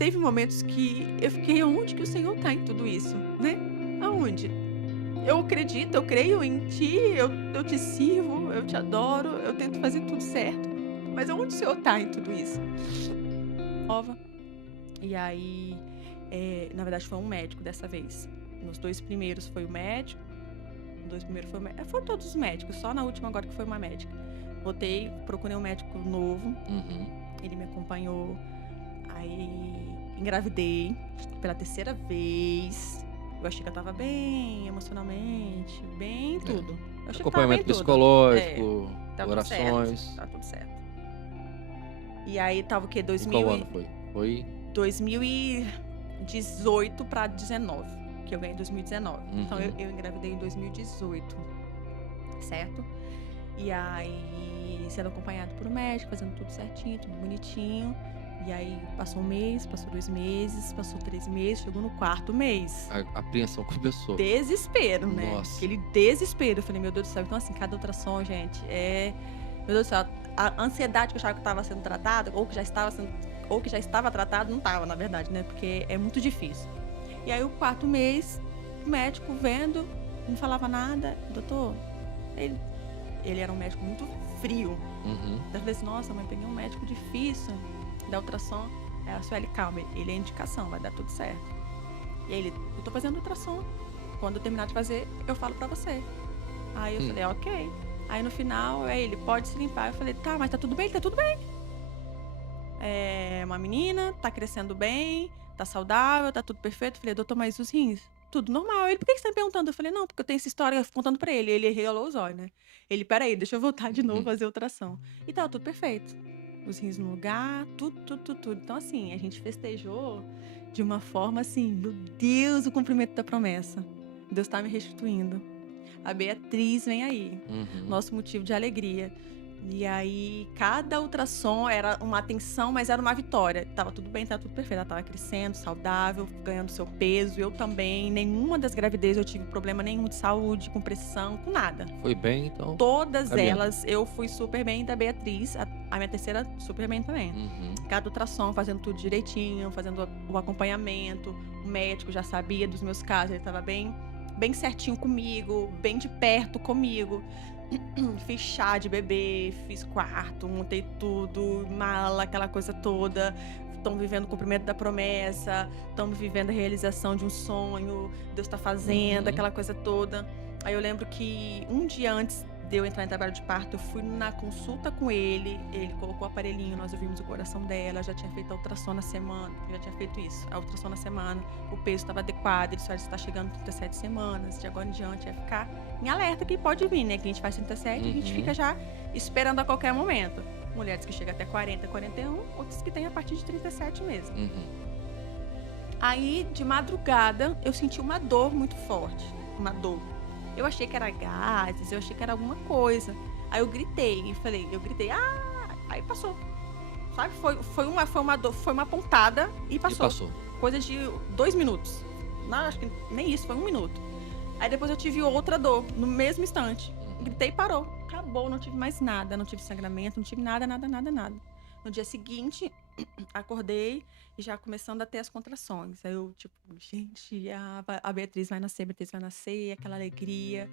teve momentos que eu fiquei: "Aonde que o Senhor tá em tudo isso?", né. Aonde? Eu acredito, eu creio em ti, eu te sirvo, eu te adoro, eu tento fazer tudo certo, mas aonde o Senhor tá em tudo isso? Nova. E aí, na verdade foi um médico dessa vez. Nos 2 primeiros foi o médico, nos 2 primeiros foi o foi todos os médicos, só na última agora que foi uma médica. Voltei, procurei um médico novo, Uhum. ele me acompanhou, aí engravidei pela terceira vez. Eu achei que eu estava bem emocionalmente, bem É. tudo. Eu achei que estava bem Acompanhamento tudo. É, psicológico, tá tudo certo, orações. tá tudo certo. E aí estava o quê? Em qual ano foi? Foi 2018 para 19, que eu ganhei em 2019. Então eu uhum. eu engravidei em 2018, certo? E aí, sendo acompanhado por um médico, fazendo tudo certinho, tudo bonitinho. E aí passou 1 mês, passou 2 meses, passou 3 meses, chegou no 4º mês. A apreensão começou. Desespero, né? Nossa. Aquele desespero. Eu falei: "Meu Deus do céu". Então, assim, cada ultrassom, gente, meu Deus do céu, a ansiedade que eu achava que estava sendo tratada, ou que já estava tratado, não estava, na verdade, né, porque é muito difícil. E aí o 4º mês, o médico vendo, não falava nada: "Doutor", ele ele era um médico muito frio. Uhum. Daí eu falei assim: "Nossa, mãe, peguei um médico difícil da ultrassom". Aí a Sueli: "Calma, ele é indicação, vai dar tudo certo". E aí ele: "Eu tô fazendo ultrassom, quando eu terminar de fazer, eu falo pra você". Aí eu Hum. falei: "Ok". Aí no final, aí ele: "Pode se limpar". Eu falei: "Tá, mas tá tudo bem?". "Tá tudo bem". É uma menina, tá crescendo bem, tá saudável, tá tudo perfeito. Eu falei: "Doutor, mas os rins?". "Tudo normal". Ele: "Por que que você tá me perguntando?". Eu falei: "Não, porque eu tenho essa história", contando pra ele. Ele regalou os olhos, né. Ele: "Espera aí, deixa eu voltar de novo Uhum. fazer ultrassom". E estava tudo perfeito. Os rins no lugar, tudo, tudo, tudo, tudo. Então, assim, a gente festejou de uma forma assim: "Meu Deus, o cumprimento da promessa. Deus tá me restituindo. A Beatriz vem aí, Uhum. nosso motivo de alegria". E aí, cada ultrassom era uma atenção, mas era uma vitória. Tava tudo bem, tava tudo perfeito. Ela estava crescendo, saudável, ganhando seu peso, eu também. Nenhuma das gravidezes eu tive problema nenhum de saúde, com pressão, com nada. Foi bem, então, Todas caminhando. elas eu fui super bem, da Beatriz, a minha terceira super bem também. Uhum. Cada ultrassom fazendo tudo direitinho, fazendo o acompanhamento, o médico já sabia dos meus casos, ele estava bem certinho comigo, bem de perto comigo. Fiz chá de bebê, fiz quarto, montei tudo, mala, aquela coisa toda. Estão vivendo o cumprimento da promessa, estamos vivendo a realização de um sonho, Deus está fazendo, Uhum. aquela coisa toda. Aí eu lembro que um dia antes de eu entrar em trabalho de parto, eu fui na consulta com ele colocou o aparelhinho, nós ouvimos o coração dela, já tinha feito a ultrassom na semana, já tinha feito isso, a ultrassom na semana, o peso estava adequado, ele disse: "Olha, você está chegando em 37 semanas, de agora em diante vai ficar em alerta que pode vir, né, que a gente faz 37, a gente fica Uhum. já esperando a qualquer momento". Mulheres que chegam até 40, 41, outras que têm a partir de 37 mesmo. Uhum. Aí, de madrugada, eu senti uma dor muito forte, uma dor. Eu achei que era gases, eu achei que era alguma coisa. Aí eu gritei: "Ah!". Aí passou, sabe, foi uma dor, foi uma pontada e E passou. passou. Coisa de 2 minutos. Não, acho que nem isso, foi 1 minuto. Aí depois eu tive outra dor, no mesmo instante. Uhum. Gritei e parou. Acabou, não tive mais nada, não tive sangramento, não tive nada, nada, nada, nada. No dia seguinte, acordei e já começando a ter as contrações. Aí eu, tipo: "Gente, a Beatriz vai nascer, a Beatriz vai nascer", aquela alegria,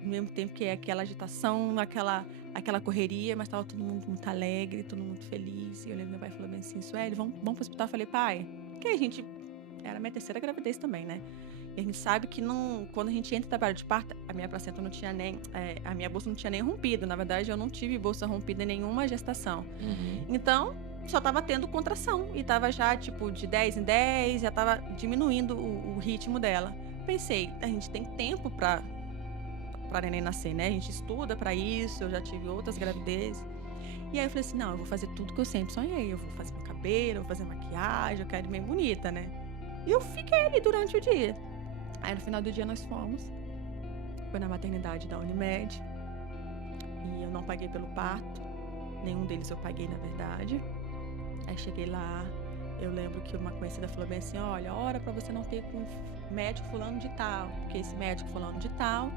ao mesmo tempo que é aquela agitação, aquela correria, mas estava todo mundo muito alegre, todo mundo feliz. E eu lembro meu pai falou bem assim: "Sueli, vamos para o hospital". Eu falei: "Pai", que a gente era a minha terceira gravidez também, né. E a gente sabe que não, quando a gente entra em trabalho de parto, a minha placenta não tinha nem, a minha bolsa não tinha nem rompido, na verdade eu não tive bolsa rompida em nenhuma gestação. Uhum. Então, só estava tendo contração e estava já, tipo, de 10 em 10, já estava diminuindo o ritmo dela. Pensei: "A gente tem tempo pra neném nascer, né, a gente estuda pra isso, eu já tive outras gravidezes". E aí eu falei assim: "Não, eu vou fazer tudo que eu sempre sonhei, eu vou fazer meu cabelo, eu vou fazer maquiagem, eu quero ir bem bonita, né". E eu fiquei ali durante o dia. Aí no final do dia nós fomos, foi na maternidade da Unimed, e eu não paguei pelo parto, nenhum deles eu paguei, na verdade. Aí cheguei lá, eu lembro que uma conhecida falou bem assim: "Olha, ora pra você não ter com médico fulano de tal, porque esse médico fulano de tal,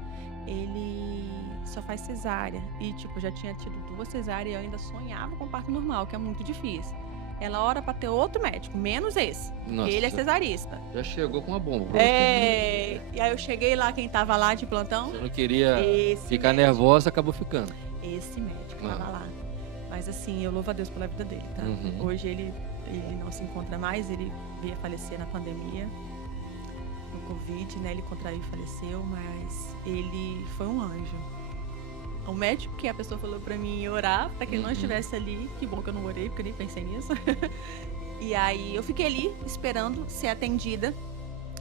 ele só faz cesárea". E, tipo, já tinha tido 2 cesáreas e eu ainda sonhava com parto normal, que é muito difícil. ela ora pra ter outro médico, menos esse. Nossa, Ele é cesarista. já chegou com uma bomba pra você. E aí eu cheguei lá, quem tava lá de plantão? Você não queria Esse ficar médico. nervosa, acabou ficando. Esse médico tava lá. Mas assim, eu louvo a Deus pela vida dele, tá? Hoje ele não se encontra mais, ele veio a falecer na pandemia, no Covid, né? Ele contraiu e faleceu, mas ele foi um anjo. O médico que a pessoa falou pra mim orar, pra que ele não estivesse ali, que bom que eu não orei, porque eu nem pensei nisso. E aí eu fiquei ali esperando ser atendida.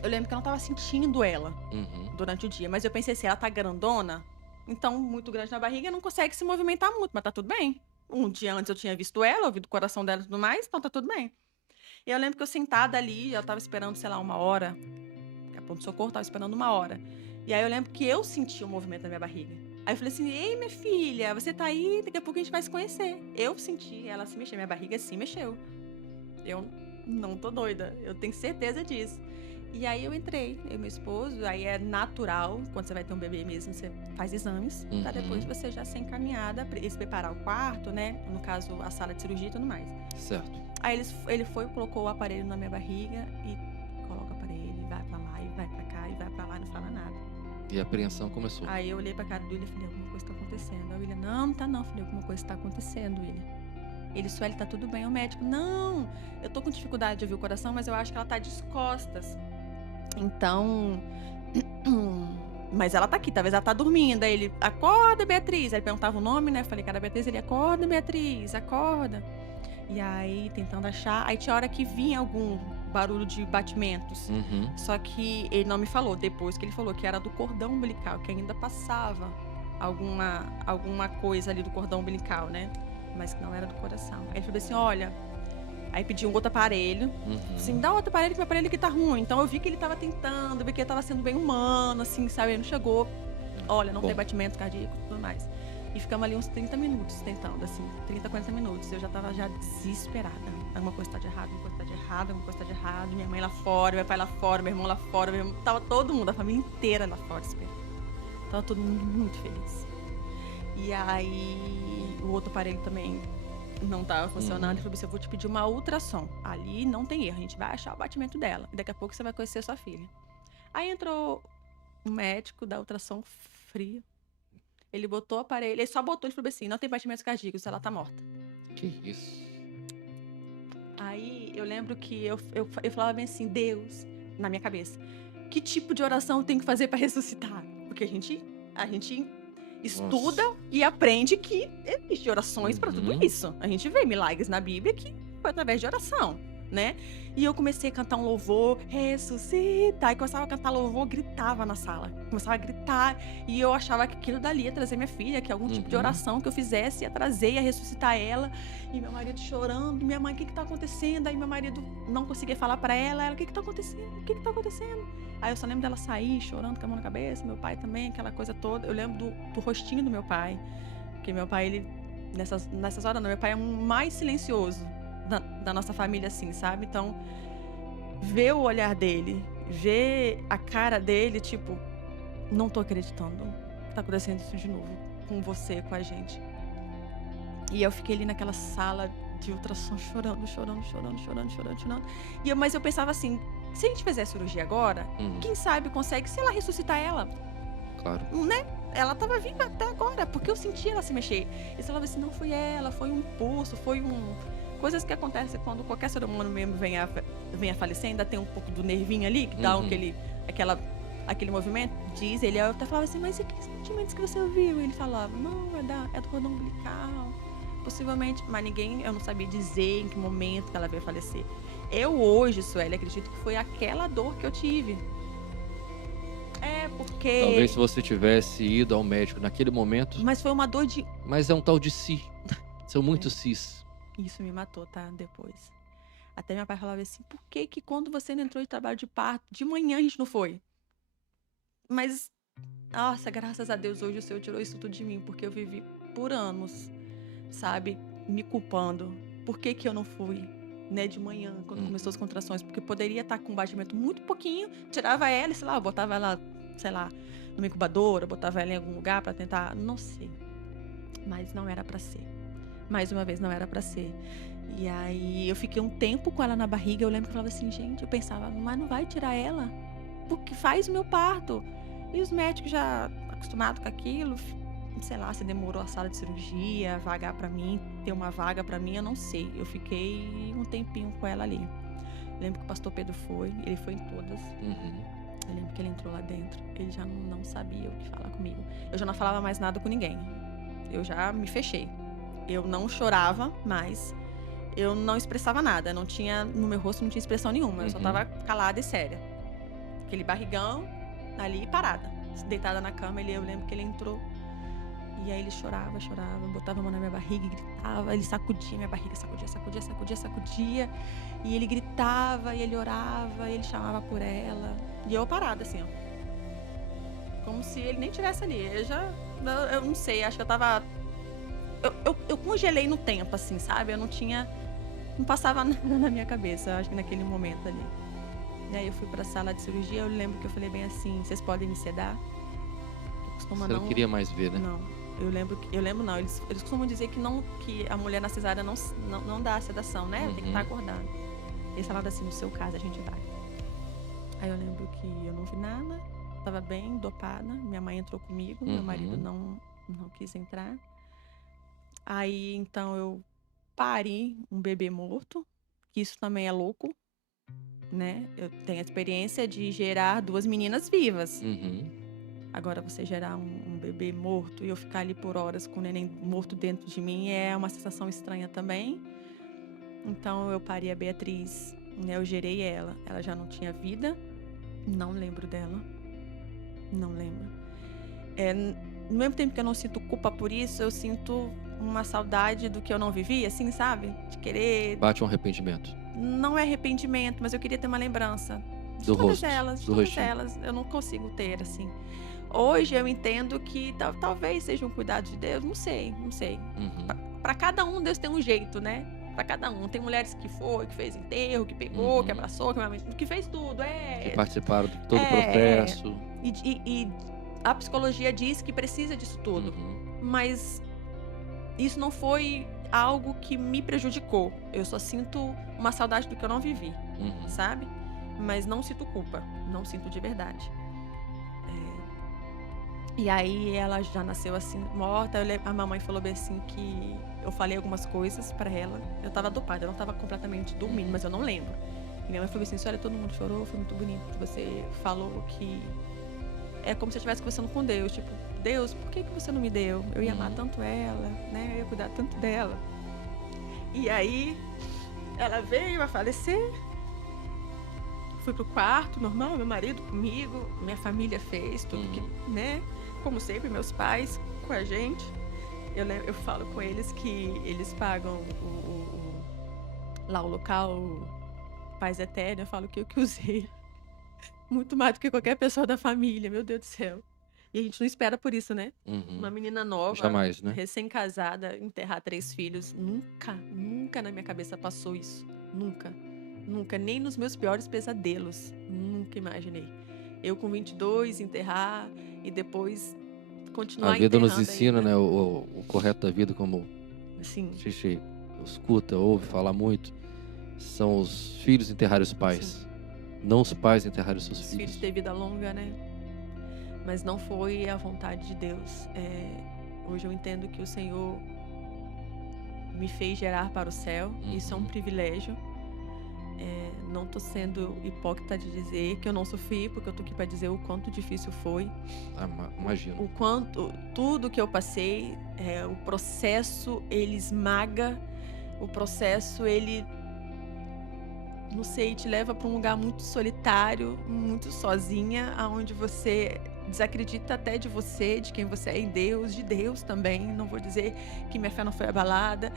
Eu lembro que eu não tava sentindo ela durante o dia, mas eu pensei assim, ela tá grandona, então muito grande na barriga, não consegue se movimentar muito, mas tá tudo bem. Um dia antes eu tinha visto ela, ouvido o coração dela e tudo mais, então tá tudo bem. E eu lembro que eu sentada ali, eu tava esperando, sei lá, 1 hora, a pronto-socorro tava esperando 1 hora. E aí eu lembro que eu senti o movimento da minha barriga. Aí eu falei assim, ei, minha filha, você tá aí, daqui a pouco a gente vai se conhecer. Eu senti ela se mexer, minha barriga se mexeu. Eu não tô doida, eu tenho certeza disso. E aí eu entrei, eu e meu esposo, aí é natural, quando você vai ter um bebê mesmo, você faz exames, pra depois você já ser encaminhada, eles preparar o quarto, né, no caso a sala de cirurgia e tudo mais. Certo. Aí ele foi, colocou o aparelho na minha barriga e coloca o aparelho, e vai pra lá, e vai pra cá, e vai pra lá, e não fala nada. E a apreensão começou. Aí eu olhei pra cara do William e falei, alguma coisa tá acontecendo. Aí o William, não tá não, falei, alguma coisa tá acontecendo, William. Ele, Sueli, tá tudo bem. O médico, não, eu tô com dificuldade de ouvir o coração, mas eu acho que ela tá de costas. Então, mas ela tá aqui, talvez ela tá dormindo. Aí ele, acorda, Beatriz. Aí ele perguntava o nome, né? Falei que era Beatriz. Ele, acorda, Beatriz, acorda. E aí, tentando achar. Aí tinha hora que vinha algum barulho de batimentos. Só que ele não me falou. Depois que ele falou que era do cordão umbilical, que ainda passava alguma coisa ali do cordão umbilical, né? Mas que não era do coração. Aí ele falou assim, olha... Aí pediu um outro aparelho. Assim, dá outro aparelho, que meu aparelho aqui tá ruim. Então eu vi que ele tava tentando, vi que ele tava sendo bem humano, assim, sabe? Ele não chegou, olha, não tem batimento cardíaco e tudo mais. E ficamos ali uns 30 minutos tentando, assim, 30, 40 minutos. Eu já tava desesperada. Alguma coisa tá de errado, alguma coisa tá de errado, alguma coisa tá de errado. Minha mãe lá fora, meu pai lá fora, meu irmão lá fora. Tava todo mundo, a família inteira lá fora esperando. Tava todo mundo muito feliz. E aí, o outro aparelho também não estava funcionando. Ele falou assim, eu vou te pedir uma ultrassom. Ali não tem erro, a gente vai achar o batimento dela. E daqui a pouco você vai conhecer sua filha. Aí entrou um médico da ultrassom frio. Ele botou o aparelho, ele só botou, ele falou assim, não tem batimentos cardíacos, ela tá morta. Que isso? Aí eu lembro que eu falava bem assim, Deus, na minha cabeça, que tipo de oração eu tenho que fazer para ressuscitar? Porque a gente estuda e aprende que existe orações para tudo isso. A gente vê milagres na Bíblia que foi através de oração, né? E eu comecei a cantar um louvor, ressuscita. E começava a cantar louvor, gritava na sala. Começava a gritar. E eu achava que aquilo dali ia trazer minha filha, que algum tipo de oração que eu fizesse ia trazer, ia ressuscitar ela. E meu marido chorando. Minha mãe, o que tá acontecendo? Aí meu marido não conseguia falar para ela. Ela, o que tá acontecendo? O que tá acontecendo? Aí eu só lembro dela sair chorando com a mão na cabeça. Meu pai também, aquela coisa toda. Eu lembro do rostinho do meu pai. Porque meu pai, ele... Nessas horas não. Meu pai é o mais silencioso da nossa família, assim, sabe? Então, ver o olhar dele, ver a cara dele, tipo, não tô acreditando que tá acontecendo isso de novo com você, com a gente. E eu fiquei ali naquela sala de ultrassom chorando. Mas eu pensava assim, se a gente fizer a cirurgia agora, quem sabe consegue, sei lá, ressuscitar ela. Claro. Né? Ela tava viva até agora, porque eu senti ela se mexer. E você falava assim, não foi ela, foi um impulso, foi coisas que acontecem quando qualquer ser humano mesmo vem a falecer, ainda tem um pouco do nervinho ali, que dá aquele movimento, diz ele. Eu até falava assim, mas e que sentimentos que você ouviu? E ele falava, não, é do cordão umbilical, possivelmente, mas eu não sabia dizer em que momento que ela veio a falecer. Eu hoje, Sueli, acredito que foi aquela dor que eu tive. Porque... Talvez se você tivesse ido ao médico naquele momento... Mas foi uma dor de... Mas é um tal de si. São muitos cis. Isso me matou, tá? Depois. Até meu pai falava assim, por que quando você não entrou de trabalho de parto, de manhã a gente não foi? Mas, nossa, graças a Deus, hoje o Senhor tirou isso tudo de mim, porque eu vivi por anos, sabe, me culpando. Por que eu não fui, né, de manhã, quando começou as contrações? Porque poderia estar com um batimento muito pouquinho, tirava ela e, sei lá, botava ela, sei lá, numa incubadora, botava ela em algum lugar pra tentar, não sei. Mas não era pra ser. Mais uma vez, não era pra ser. E aí eu fiquei um tempo com ela na barriga. Eu lembro que eu falava assim, gente, eu pensava, mas não vai tirar ela? Porque faz o meu parto. E os médicos já acostumados com aquilo, sei lá, se demorou a sala de cirurgia, vagar pra mim, ter uma vaga pra mim, eu não sei. Eu fiquei um tempinho com ela ali. Lembro que o pastor Pedro foi, ele foi em todas. Eu lembro que ele entrou lá dentro, ele já não sabia o que falar comigo. Eu já não falava mais nada com ninguém. Eu já me fechei. Eu não chorava mais. Eu não expressava nada. Não tinha, no meu rosto não tinha expressão nenhuma. Eu só tava calada e séria. Aquele barrigão ali parada. Deitada na cama, eu lembro que ele entrou. E aí ele chorava, botava a mão na minha barriga e gritava. Ele sacudia minha barriga, sacudia. E ele gritava, e ele orava, e ele chamava por ela. E eu parada assim, ó. Como se ele nem estivesse ali. Eu não sei, acho que eu tava... Eu congelei no tempo, assim, sabe? Eu não passava nada na minha cabeça, acho que naquele momento ali. E aí eu fui pra sala de cirurgia, eu lembro que eu falei bem assim, vocês podem me sedar? Você não queria mais ver, né? Não, eu lembro não, eles costumam dizer que a mulher na cesárea não dá sedação, né? Tem que estar acordada. Eles falaram assim, no seu caso a gente vai. Aí eu lembro que eu não vi nada, tava bem dopada, minha mãe entrou comigo, meu marido não quis entrar. Aí então eu pari um bebê morto, que isso também é louco, né? Eu tenho a experiência de gerar 2 meninas vivas. Agora, você gerar um bebê morto e eu ficar ali por horas com o neném morto dentro de mim é uma sensação estranha também. Então, eu parei a Beatriz, né? Eu gerei ela. Ela já não tinha vida. Não lembro dela. Não lembro. No mesmo tempo que eu não sinto culpa por isso, eu sinto uma saudade do que eu não vivi, assim, sabe? De querer... Bate um arrependimento. Não é arrependimento, mas eu queria ter uma lembrança. De Do todas rosto, elas, do todas rostinho. elas. Eu não consigo ter, assim. Hoje eu entendo que talvez seja um cuidado de Deus, não sei. Para cada um, Deus tem um jeito, né? Para cada um. Tem mulheres que fez enterro, que pegou, que abraçou, que fez tudo. Que participaram de todo o processo. E a psicologia diz que precisa disso tudo. Mas isso não foi algo que me prejudicou. Eu só sinto uma saudade do que eu não vivi, sabe? Mas não sinto culpa. Não sinto de verdade. E aí ela já nasceu assim, morta. A mamãe falou bem assim que eu falei algumas coisas pra ela. Eu tava dopada, eu não tava completamente dormindo, mas eu não lembro. E minha mãe falou assim, olha, todo mundo chorou, foi muito bonito. Você falou que é como se eu estivesse conversando com Deus. Tipo, Deus, por que você não me deu? Eu ia amar tanto ela, né? Eu ia cuidar tanto dela. E aí ela veio a falecer. Fui pro quarto, normal, meu marido comigo, minha família fez tudo que, né? Como sempre, meus pais com a gente. Eu falo com eles que eles pagam lá o local, Paz Eterna. Eu falo que eu que usei muito mais do que qualquer pessoa da família, meu Deus do céu. E a gente não espera por isso, né? Uma menina nova, jamais, né? recém-casada, enterrar 3 filhos. Nunca na minha cabeça passou isso. Nunca, nem nos meus piores pesadelos. Nunca imaginei. Eu com 22, enterrar e depois continuar A vida nos enterrando ensina, ainda. né, o correto da vida, como Sim. a gente escuta, ouve falar muito, são os filhos enterrarem os pais, Sim. não os pais enterrarem os seus Os filhos. filhos ter vida longa, né? Mas não foi a vontade de Deus. Hoje eu entendo que o Senhor me fez gerar para o céu. Isso é um privilégio. Não estou sendo hipócrita de dizer que eu não sofri, porque eu estou aqui para dizer o quanto difícil foi. Imagino. O quanto, tudo que eu passei, o processo, ele esmaga. O processo, ele, não sei, te leva para um lugar muito solitário, muito sozinha, aonde você desacredita até de você, de quem você é em Deus, de Deus também. Não vou dizer que minha fé não foi abalada,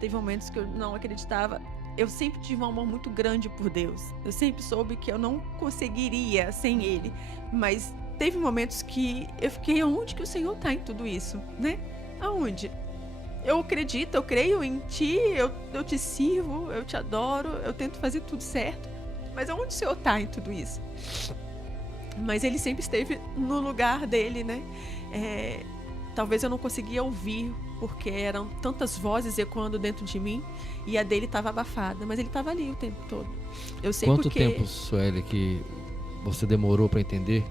teve momentos que eu não acreditava. Eu sempre tive um amor muito grande por Deus. Eu sempre soube que eu não conseguiria sem Ele. Mas teve momentos que eu fiquei, aonde que o Senhor está em tudo isso, né? Aonde? Eu acredito, eu creio em Ti, eu te sirvo, eu te adoro, eu tento fazer tudo certo. Mas aonde o Senhor está em tudo isso? Mas Ele sempre esteve no lugar dele, né? Talvez eu não conseguia ouvir porque eram tantas vozes ecoando dentro de mim e a dele estava abafada, mas ele estava ali o tempo todo. Eu sei Quanto porque... tempo, Sueli, que você demorou para entender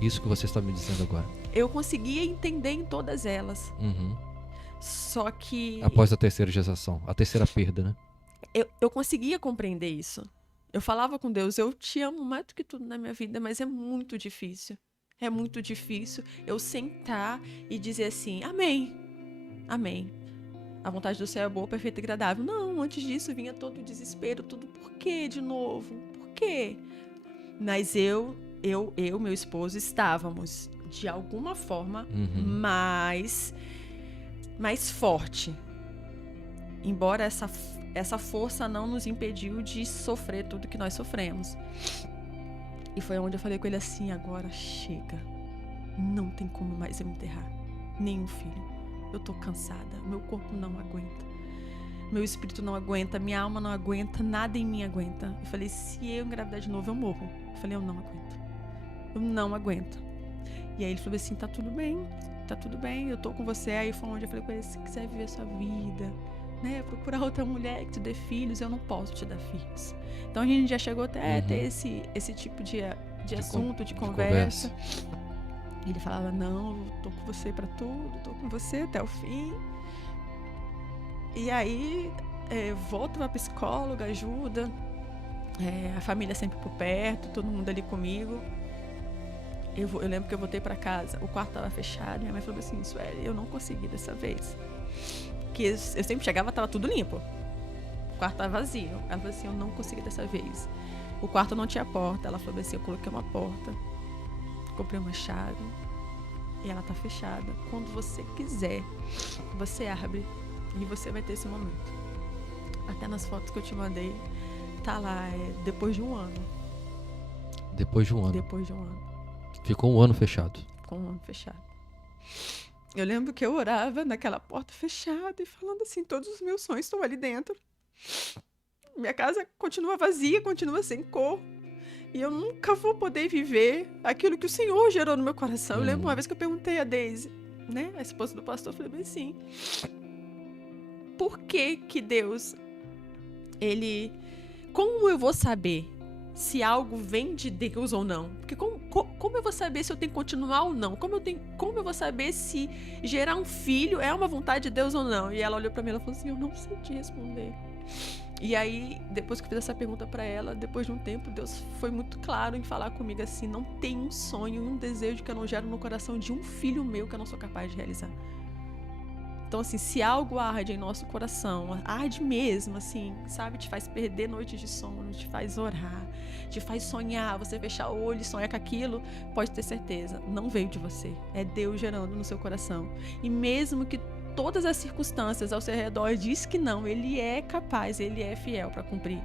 isso que você está me dizendo agora? Eu conseguia entender em todas elas. Uhum. Só que... Após a terceira gestação, a terceira perda, né? Eu conseguia compreender isso. Eu falava com Deus, eu te amo mais do que tudo na minha vida, mas é muito difícil. É muito difícil eu sentar e dizer assim, amém, amém. A vontade do céu é boa, perfeita e agradável. Não, antes disso vinha todo o desespero, tudo por quê de novo? Por quê? Mas eu, meu esposo, estávamos, de alguma forma, mais forte. Embora essa força não nos impediu de sofrer tudo que nós sofremos. E foi onde eu falei com ele assim, agora chega. Não tem como mais eu enterrar nenhum filho. Eu tô cansada, meu corpo não aguenta. Meu espírito não aguenta, minha alma não aguenta, nada em mim aguenta. Eu falei, se eu engravidar de novo, eu morro. Eu falei, eu não aguento. Eu não aguento. E aí ele falou assim, tá tudo bem, eu tô com você. Aí foi onde eu falei com ele, se quiser viver sua vida, né, procurar outra mulher que te dê filhos, eu não posso te dar filhos. Então a gente já chegou até a ter esse tipo de assunto, de conversa. Ele falava, não, eu tô com você pra tudo, tô com você até o fim. E aí volto pra psicóloga, ajuda, a família sempre por perto, todo mundo ali comigo. Eu lembro que eu voltei pra casa, o quarto tava fechado, minha mãe falou assim, Sueli, eu não consegui dessa vez. Que eu sempre chegava, tava tudo limpo. O quarto tava vazio. Ela falou assim, eu não consegui dessa vez. O quarto não tinha porta. Ela falou assim, eu coloquei uma porta, comprei uma chave e ela tá fechada. Quando você quiser, você abre e você vai ter esse momento. Até nas fotos que eu te mandei, tá lá, depois de um ano. Depois de um ano. Depois de um ano. Ficou um ano fechado. Ficou um ano fechado. Eu lembro que eu orava naquela porta fechada e falando assim, todos os meus sonhos estão ali dentro. Minha casa continua vazia, continua sem cor. E eu nunca vou poder viver aquilo que o Senhor gerou no meu coração. Eu lembro uma vez que eu perguntei a Deise, né, a esposa do pastor, eu falei bem assim, por que Deus, como eu vou saber se algo vem de Deus ou não? Porque como eu vou saber se eu tenho que continuar ou não? Como eu vou saber se gerar um filho é uma vontade de Deus ou não? E ela olhou pra mim e falou assim, eu não sei te responder. E aí, depois que eu fiz essa pergunta pra ela, depois de um tempo, Deus foi muito claro em falar comigo assim, não tem um sonho, um desejo que eu não gero no coração de um filho meu que eu não sou capaz de realizar. Então, assim, se algo arde em nosso coração, arde mesmo, assim, sabe? Te faz perder noites de sono, te faz orar, te faz sonhar, você fechar o olho e sonhar com aquilo, pode ter certeza, não veio de você. É Deus gerando no seu coração. E mesmo que todas as circunstâncias ao seu redor diz que não, Ele é capaz, Ele é fiel para cumprir.